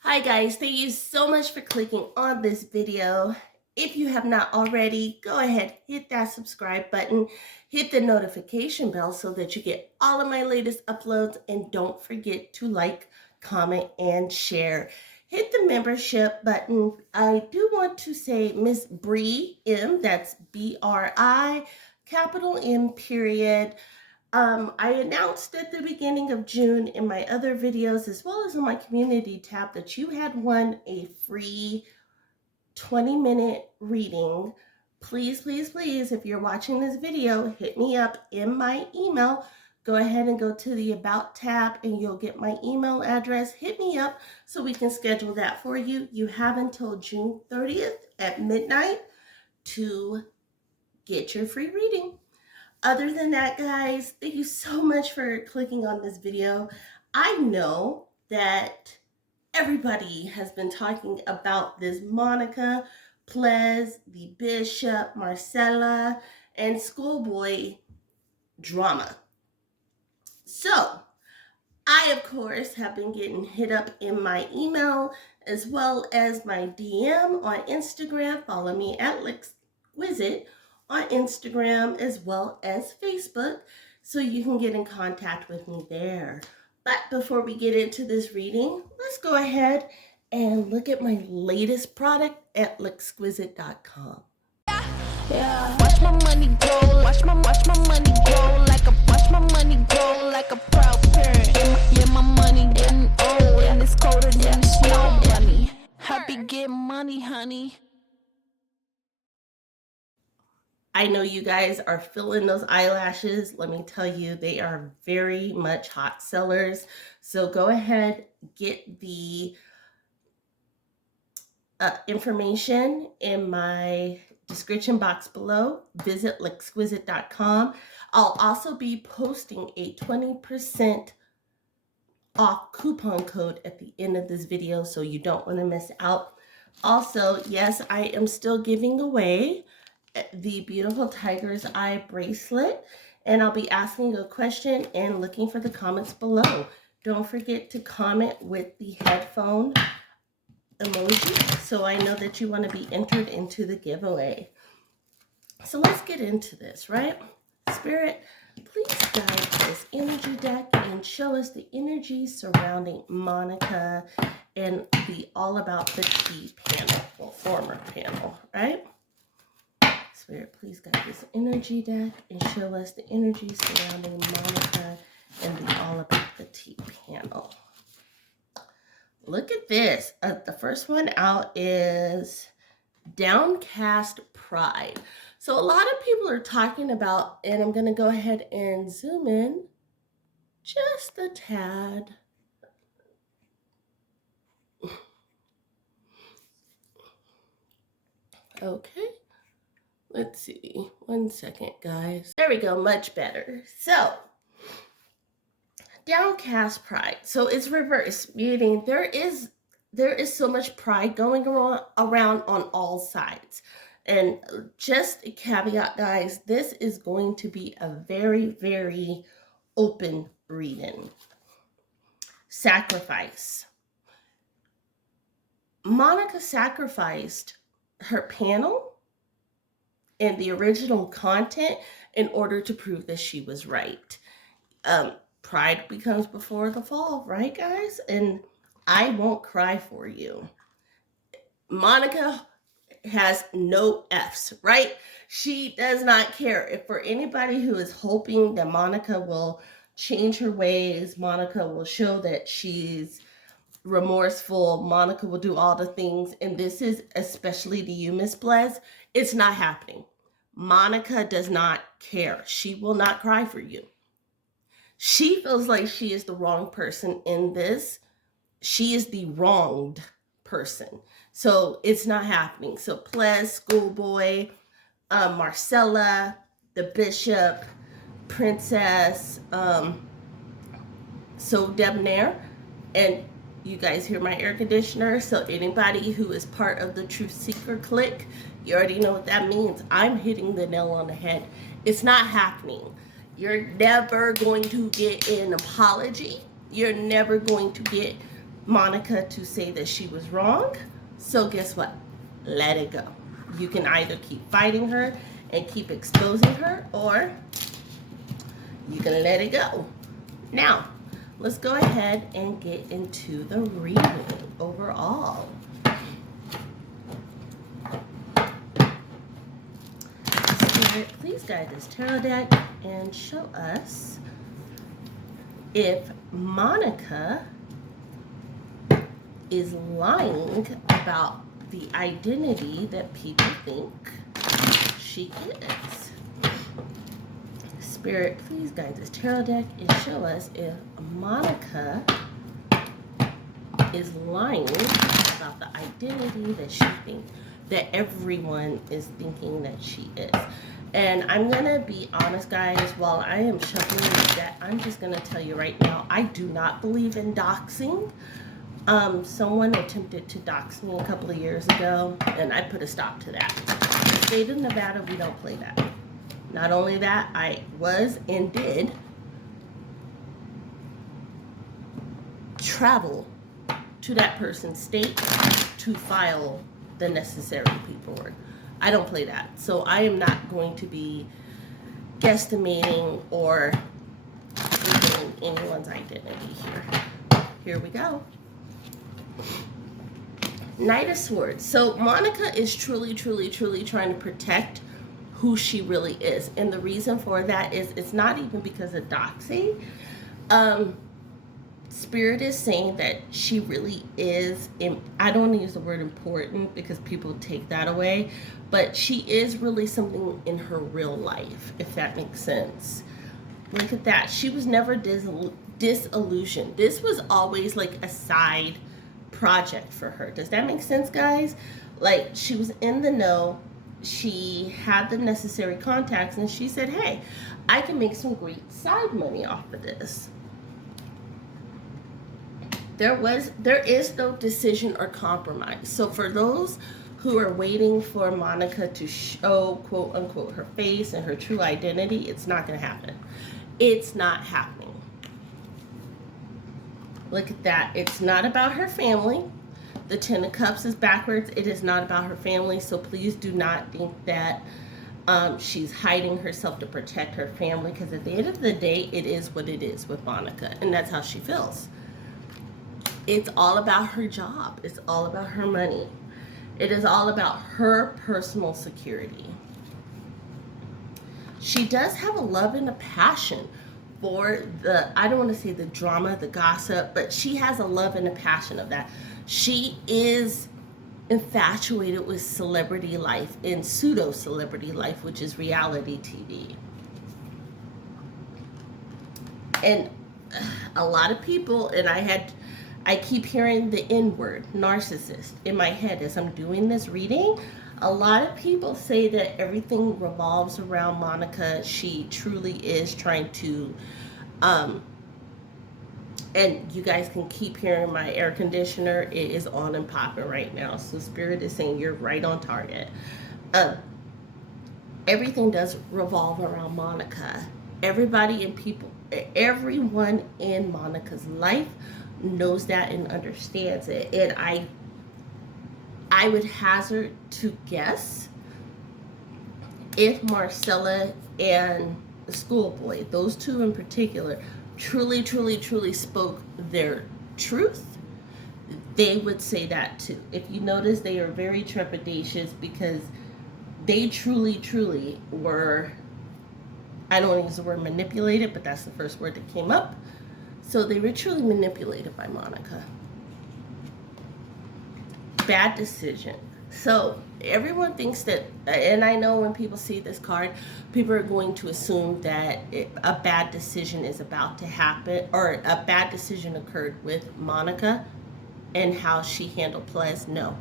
Hi guys, thank you so much for clicking on this video. If you have not already, go ahead, hit that subscribe button, hit the notification bell so that you get all of my latest uploads, and don't forget to like, comment, and share. Hit the membership button. I do want to say Miss Bree M, that's B-R-I, capital M period. I announced at the beginning of June in my other videos, as well as on my community tab, that you had won a free 20-minute reading. Please, please, please, if you're watching this video, hit me up in my email. Go ahead and go to the About tab and you'll get my email address. Hit me up so we can schedule that for you. You have until June 30th at midnight to get your free reading. Other than that, guys, thank you so much for clicking on this video. I know that everybody has been talking about this Monica, Plez, the Bishop, Marcella, and Schoolboy drama. So, I, of course, have been getting hit up in my email as well as my DM on Instagram. Follow me at Exquisite on Instagram as well as Facebook so you can get in contact with me there. But before we get into this reading, let's go ahead and look at my latest product at Lexquisite.com. Yeah. Watch my money grow, watch my money grow watch my money grow like a proud parent. Yeah, my money getting old and it's colder than the snow bunny. Happy get money, honey. I know you guys are feeling those eyelashes. Let me tell you, they are very much hot sellers. So go ahead, get the information in my description box below. Visit Lexquisite.com. I'll also be posting a 20% off coupon code at the end of this video, so you don't want to miss out. Also, yes, I am still giving away the beautiful Tiger's Eye bracelet, and I'll be asking a question and looking for the comments below. Don't forget to comment with the headphone emoji so I know that you want to be entered into the giveaway. So let's get into this, right? Spirit, please guide this energy deck and show us the energy surrounding Monica and the All About the Tea panel, well, former panel, right? Spirit, please guide this energy deck and show us the energy surrounding Monica and the All About the Tea panel. Look at this. The first one out is Downcast Pride. So a lot of people are talking about, and I'm going to go ahead and zoom in just a tad. Okay. Let's see. 1 second, guys. There we go. Much better. So, Downcast Pride. So it's reverse, meaning there is so much pride going around on all sides. And just a caveat, guys, this is going to be a very, very open reading. Sacrifice. Monica sacrificed her panel and the original content in order to prove that she was right. Pride becomes before the fall, right, guys? And I won't cry for you. Monica has no F's, right? She does not care. If for anybody who is hoping that Monica will change her ways, Monica will show that she's remorseful, Monica will do all the things, and this is especially to you, Miss Blez, it's not happening. Monica does not care. She will not cry for you. She feels like she is the wrong person in this. She is the wronged person. So it's not happening. So Plez, Schoolboy, Marcella, the Bishop, Princess, so Debonair, and you guys hear my air conditioner. So anybody who is part of the Truth Seeker clique, you already know what that means. I'm hitting the nail on the head. It's not happening. You're never going to get an apology. You're never going to get Monica to say that she was wrong. So guess what? Let it go. You can either keep fighting her and keep exposing her, or you can let it go. Now, let's go ahead and get into the reading overall. Spirit, please guide this tarot deck and show us if Monica is lying about the identity that people think she is. Spirit, please guide this tarot deck and show us if Monica is lying about the identity that she thinks, that everyone is thinking that she is. And I'm gonna be honest, guys, while I am shuffling this deck, I'm just gonna tell you right now, I do not believe in doxing. Someone attempted to dox me a couple of years ago, and I put a stop to that. In the state of Nevada, we don't play that. Not only that, I was and did travel to that person's state to file the necessary paperwork. I don't play that. So I am not going to be guesstimating or revealing anyone's identity here. Here we go. Knight of Swords. So Monica is truly trying to protect who she really is. And the reason for that is it's not even because of doxing. Spirit is saying that she really is, I don't want to use the word important because people take that away, but she is really something in her real life, if that makes sense. Look at that. She was never disillusioned. This was always like a side project for her. Does that make sense, guys? Like, she was in the know. She had the necessary contacts, and she said, hey, I can make some great side money off of this. There is no decision or compromise. So for those who are waiting for Monica to show, quote unquote, her face and her true identity, it's not going to happen. It's not happening. Look at that. It's not about her family. The Ten of Cups is backwards. It is not about her family. So please do not think that she's hiding herself to protect her family, because at the end of the day, it is what it is with Monica, and that's how she feels. It's all about her job. It's all about her money. It is all about her personal security. She does have a love and a passion for the, I don't want to say the drama, the gossip, but she has a love and a passion of that. She is infatuated with celebrity life and pseudo celebrity life, which is reality TV. And a lot of people, and I keep hearing the N word, narcissist, in my head as I'm doing this reading. A lot of people say that everything revolves around Monica. She truly is trying to, and you guys can keep hearing my air conditioner. It is on and popping right now. So Spirit is saying you're right on target. Everything does revolve around Monica. Everyone in Monica's life knows that and understands it. And I would hazard to guess if Marcella and Schoolboy, those two in particular, truly spoke their truth, they would say that too. If you notice, they are very trepidatious because they truly were, I don't want to use the word manipulated, but that's the first word that came up. So they were truly manipulated by Monica. Bad decision. So everyone thinks that, and I know when people see this card, people are going to assume that a bad decision is about to happen, or a bad decision occurred with Monica and how she handled Ples. No.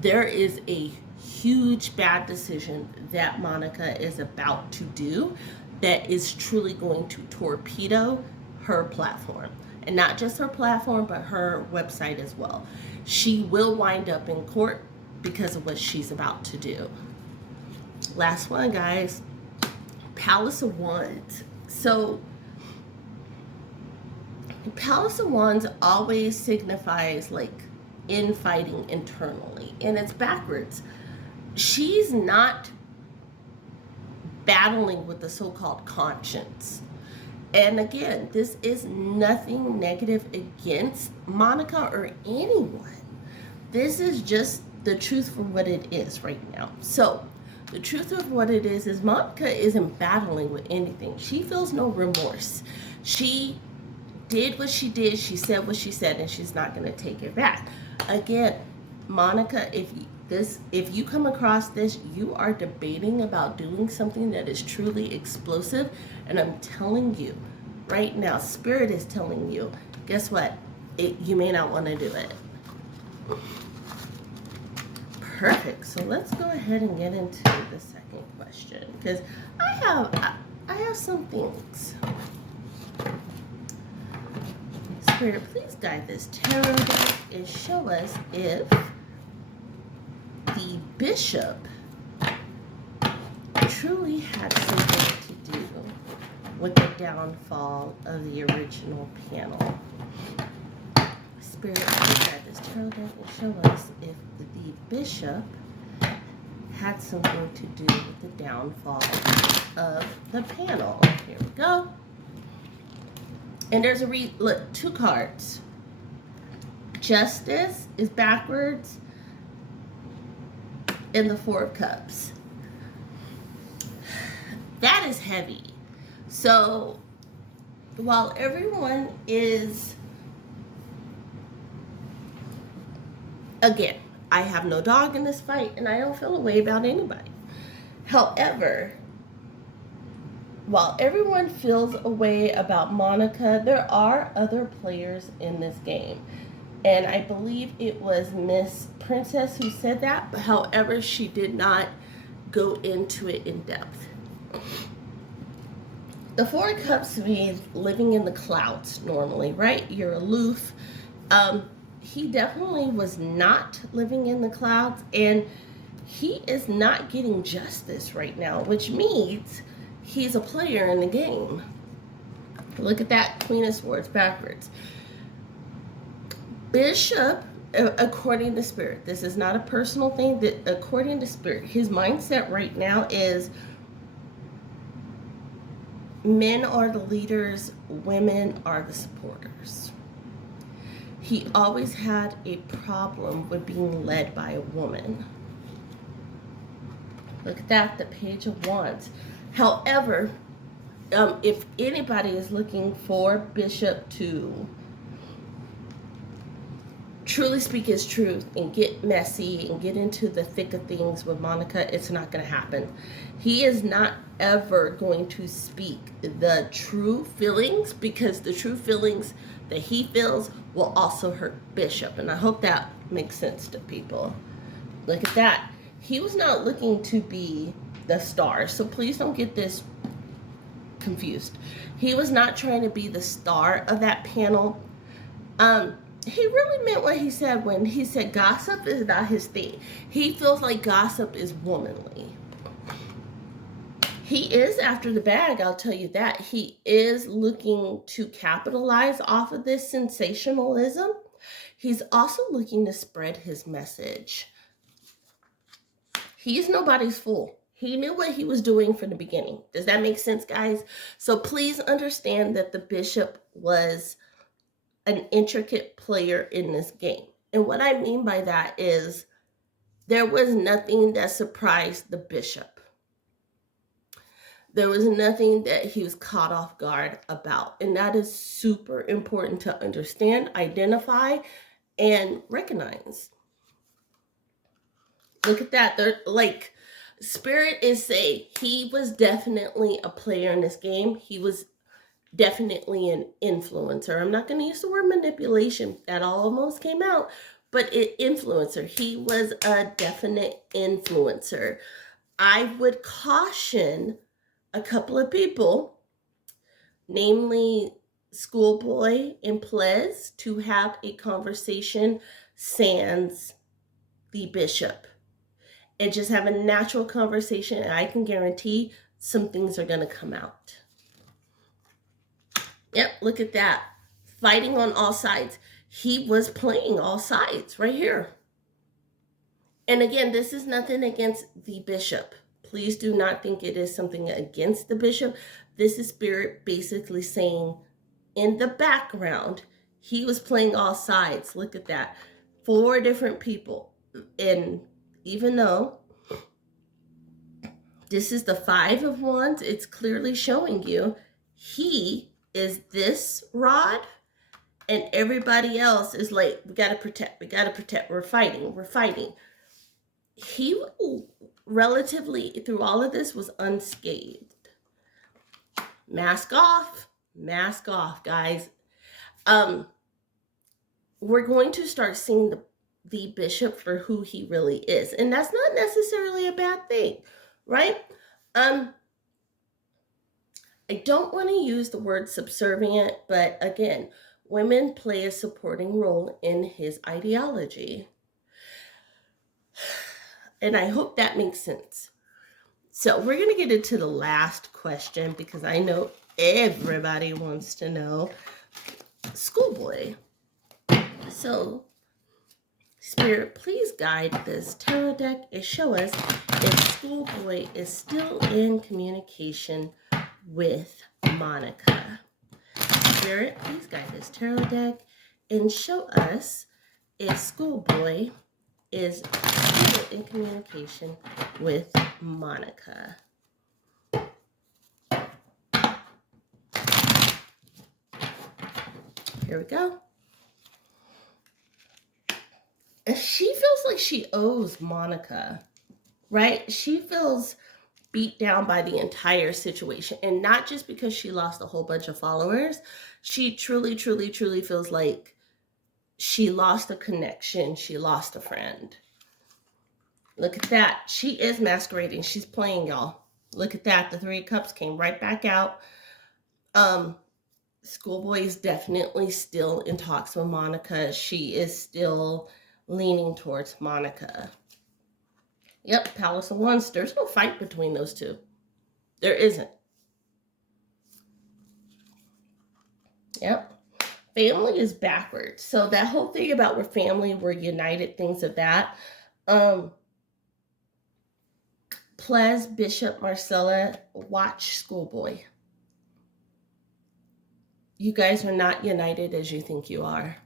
There is a huge bad decision that Monica is about to do that is truly going to torpedo her platform. And not just her platform, but her website as well. She will wind up in court because of what she's about to do. Last one, guys. Palace of Wands. So Palace of Wands always signifies like infighting internally, and it's backwards. She's not battling with the so-called conscience. And again, this is nothing negative against Monica or anyone. This is just the truth for what it is right now. So the truth of what it is Monica isn't battling with anything. She feels no remorse. She did what she did, she said what she said, and she's not going to take it back. Again, Monica, if you come across this, you are debating about doing something that is truly explosive, and I'm telling you right now, Spirit is telling you, guess what? You may not want to do it. Perfect. So let's go ahead and get into the second question, because I have some things. Spirit, please guide this tarot deck and show us if the bishop truly had something to do with the downfall of the original panel. Spirit, please guide this tarot deck and show us if the bishop had something to do with the downfall of the panel. Here we go. And there's look, 2 cards. Justice is backwards, and the 4 of Cups. That is heavy. So while everyone is, again, I have no dog in this fight, and I don't feel a way about anybody. However, while everyone feels a way about Monica, there are other players in this game. And I believe it was Miss Princess who said that. However, she did not go into it in depth. The 4 of Cups means living in the clouds normally, right? You're aloof. He definitely was not living in the clouds, and he is not getting justice right now, which means he's a player in the game. Look at that, Queen of Swords backwards. Bishop, according to Spirit, this is not a personal thing, that according to Spirit, his mindset right now is men are the leaders, women are the supporters. He always had a problem with being led by a woman. Look at that, the Page of Wands. However, if anybody is looking for Bishop to truly speak his truth and get messy and get into the thick of things with Monica, it's not going to happen. He is not ever going to speak the true feelings, because the true feelings that he feels will also hurt Bishop. And I hope that makes sense to people. Look at that. He was not looking to be the star. So please don't get this confused. He was not trying to be the star of that panel. He really meant what he said when he said gossip is not his thing. He feels like gossip is womanly. He is after the bag, I'll tell you that. He is looking to capitalize off of this sensationalism. He's also looking to spread his message. He's nobody's fool. He knew what he was doing from the beginning. Does that make sense, guys? So please understand that the bishop was an intricate player in this game. And what I mean by that is there was nothing that surprised the bishop. There was nothing that he was caught off guard about. And that is super important to understand, identify, and recognize. Look at that. They're like, Spirit is saying he was definitely a player in this game. He was definitely an influencer. I'm not going to use the word manipulation. That almost came out. But influencer. He was a definite influencer. I would caution a couple of people, namely Schoolboy and Plez, to have a conversation sans the bishop. And just have a natural conversation, and I can guarantee some things are going to come out. Yep, look at that. fighting on all sides. He was playing all sides right here. And again, this is nothing against the bishop. Please do not think it is something against the bishop. This is Spirit basically saying in the background, he was playing all sides. Look at that. 4 different people. And even though this is the 5 of Wands, it's clearly showing you he is this rod and everybody else is like, we got to protect, we're fighting. He relatively, through all of this, was unscathed. Mask off, guys. We're going to start seeing the bishop for who he really is. And that's not necessarily a bad thing, right? I don't want to use the word subservient, but again, women play a supporting role in his ideology. And I hope that makes sense. So we're going to get into the last question because I know everybody wants to know. Schoolboy. So, Spirit, please guide this tarot deck and show us if Schoolboy is still in communication with Monica. Spirit, please guide this tarot deck and show us if Schoolboy is still in communication with Monica. Here we go. And she feels like she owes Monica, right? She feels beat down by the entire situation. And not just because she lost a whole bunch of followers. She truly feels like she lost a connection. She lost a friend. Look at that. She is masquerading. She's playing, y'all. Look at that. The 3 of Cups came right back out. Schoolboy is definitely still in talks with Monica. She is still leaning towards Monica. Yep, Palace of Wands. There's no fight between those two. There isn't. Yep. Family is backwards. So that whole thing about we're family, we're united, things of that. Ples, Bishop, Marcella, watch Schoolboy. You guys are not united as you think you are.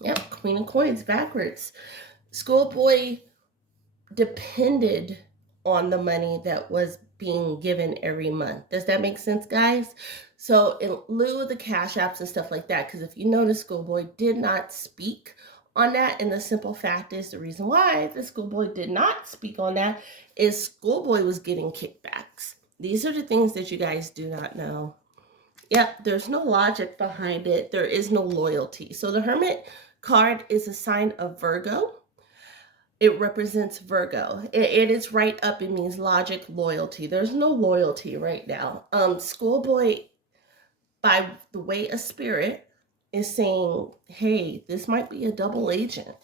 Yep, Queen of Coins backwards. Schoolboy depended on the money that was being given every month. Does that make sense, guys? So in lieu of the cash apps and stuff like that, because if you notice, Schoolboy did not speak on that. And the simple fact is the reason why the Schoolboy did not speak on that is Schoolboy was getting kickbacks. These are the things that you guys do not know. Yep, there's no logic behind it. There is no loyalty. So the Hermit card is a sign of Virgo. It represents Virgo. It is right up. It means logic, loyalty. There's no loyalty right now. Schoolboy, by the way a Spirit, is saying, hey, this might be a double agent.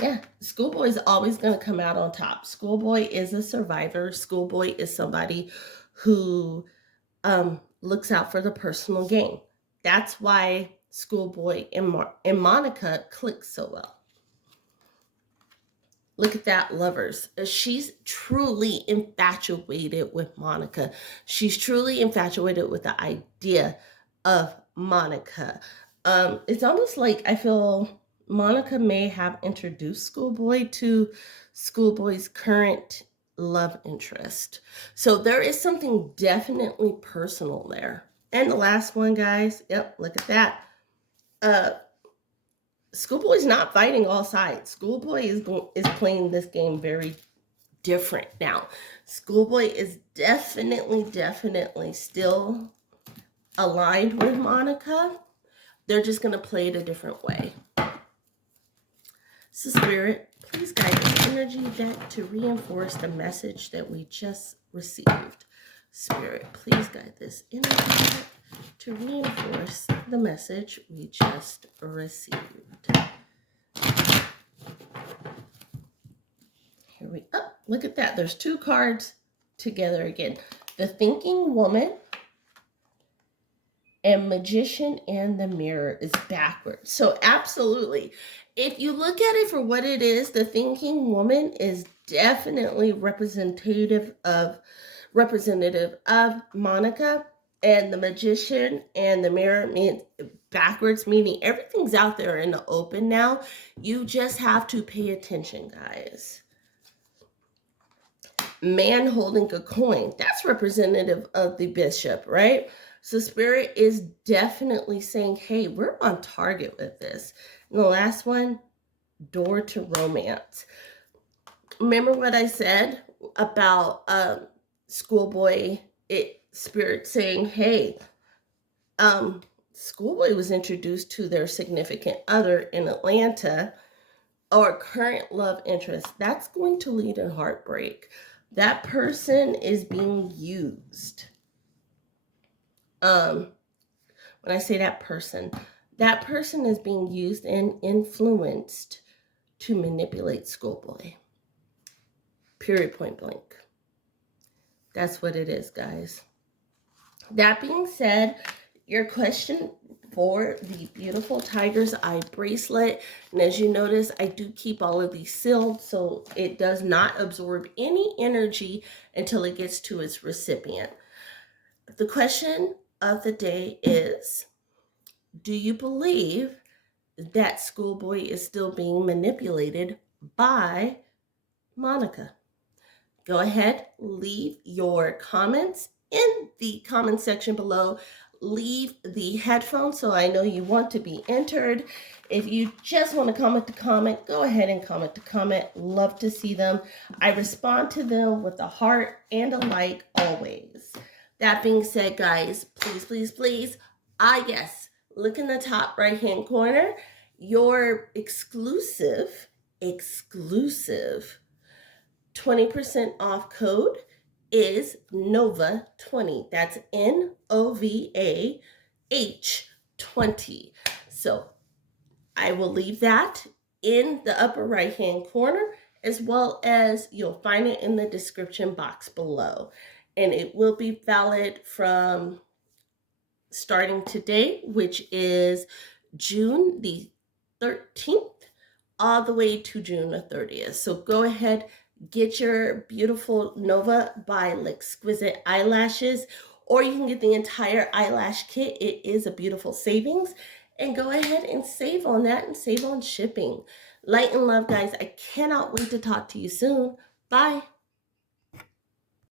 Yeah, Schoolboy is always going to come out on top. Schoolboy is a survivor. Schoolboy is somebody who looks out for the personal gain. That's why Schoolboy and Monica click so well. Look at that, lovers. She's truly infatuated with Monica. She's truly infatuated with the idea of Monica. It's almost like I feel Monica may have introduced Schoolboy to Schoolboy's current love interest. So there is something definitely personal there. And the last one, guys. Yep, look at that. Schoolboy's not fighting all sides. Schoolboy is playing this game very different now. Schoolboy is definitely still aligned with Monica. They're just going to play it a different way. So Spirit, please guide this energy deck to reinforce the message that we just received. Spirit, please guide this energy deck to reinforce the message we just received. Here we go. Look at that. There's 2 cards together again. The Thinking Woman and Magician and the Mirror is backwards. So absolutely, if you look at it for what it is, the Thinking Woman is definitely representative of Monica, and the Magician and the Mirror means backwards, meaning everything's out there in the open now. You just have to pay attention, guys. Man holding a coin, that's representative of the Bishop, right? So Spirit is definitely saying, hey, we're on target with this. And the last one, Door to Romance. Remember what I said about Schoolboy, Spirit saying, hey, Schoolboy was introduced to their significant other in Atlanta, or current love interest. That's going to lead in heartbreak. That person is being used. When I say that person is being used and influenced to manipulate Schoolboy. Period, point blank. That's what it is, guys. That being said, your question for the beautiful tiger's eye bracelet, and as you notice, I do keep all of these sealed so it does not absorb any energy until it gets to its recipient. The question of the day is, do you believe that Schoolboy is still being manipulated by Monica? Go ahead, leave your comments in the comment section below. Leave the headphones so I know you want to be entered. If you just want to comment the comment, go ahead and comment the comment. Love to see them. I respond to them with a heart and a like always. That being said, guys, please, yes, look in the top right-hand corner. Your exclusive 20% off code is NOVA20. That's NOVAH20. So I will leave that in the upper right hand corner, as well as you'll find it in the description box below. And it will be valid from starting today, which is June the 13th, all the way to June the 30th. So go ahead, get your beautiful Nova by L'Exquisite Eyelashes, or you can get the entire eyelash kit. It is a beautiful savings. And go ahead and save on that and save on shipping. Light and love, guys. I cannot wait to talk to you soon. Bye.